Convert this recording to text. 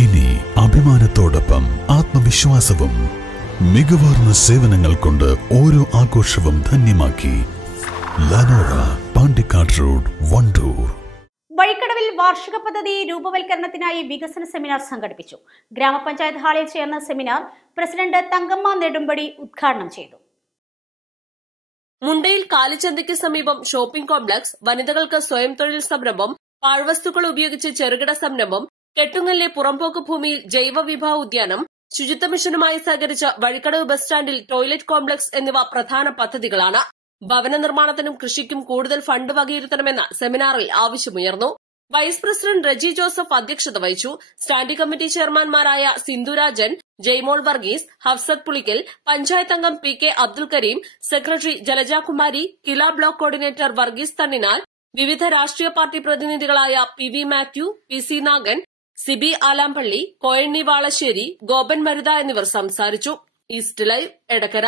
ഇനി അഭിമാനത്തോടൊപ്പം ആത്മവിശ്വാസവും മികവാർന്ന സേവനങ്ങൾ കൊണ്ട് ഓരോ ആഘോഷവും ധന്യമാക്കി ലനോറ പാണ്ടിക്കാട് റോഡ് വണ്ടൂർ. വഴിക്കടവിൽ വാർഷിക പദ്ധതി രൂപവൽക്കരണത്തിനായി വികസന സെമിനാർ സംഘടിപ്പിച്ചു. ഗ്രാമപഞ്ചായത്ത് ഹാളിൽ ചേർന്ന സെമിനാർ പ്രസിഡന്റ് തങ്കമ്മ നെടുമ്പടി ഉദ്ഘാടനം ചെയ്തു. മുണ്ടയിൽ കാലിച്ചന്തയ്ക്ക് സമീപം ഷോപ്പിംഗ് കോംപ്ലക്സ് വനിതകൾക്ക് സ്വയം തൊഴിൽ സംരംഭം പാഴ്വസ്തുക്കൾ ഉപയോഗിച്ച് ചെറുകിട സംരംഭം കെട്ടുങ്ങലിലെ പുറംപോക്ക് ഭൂമിയിൽ ജൈവ വിഭവ ഉദ്യാനം ശുചിത്വ മിഷനുമായി സഹകരിച്ച വഴിക്കടവ് ബസ് സ്റ്റാൻഡിൽ ടോയ്ലറ്റ് കോംപ്ലക്സ് എന്നിവ പ്രധാന പദ്ധതികളാണ്. ഭവന നിർമ്മാണത്തിനും കൃഷിക്കും കൂടുതൽ ഫണ്ട് വകയിരുത്തണമെന്ന സെമിനാറിൽ ആവശ്യമുയർന്നു. വൈസ് പ്രസിഡന്റ് റജി ജോസഫ് അധ്യക്ഷത വഹിച്ചു. സ്റ്റാൻഡിംഗ് കമ്മിറ്റി ചെയർമാൻമാരായ സിന്ധുരാജൻ ജയ്മോൾ വർഗീസ് ഹഫ്സത്ത് പുളിക്കൽ പഞ്ചായത്ത് അംഗം P K Abdul Kareem secretary Jalajakumari Kila block coordinator Varghese Thanninal വിവിധ രാഷ്ട്രീയ party പ്രതിനിധികളായ P V Mathew P C Nagan Sibi Alampally Koyanni Valassery Gopan Marutha എന്നിവർ സംസാരിച്ചു. East live Edakkara.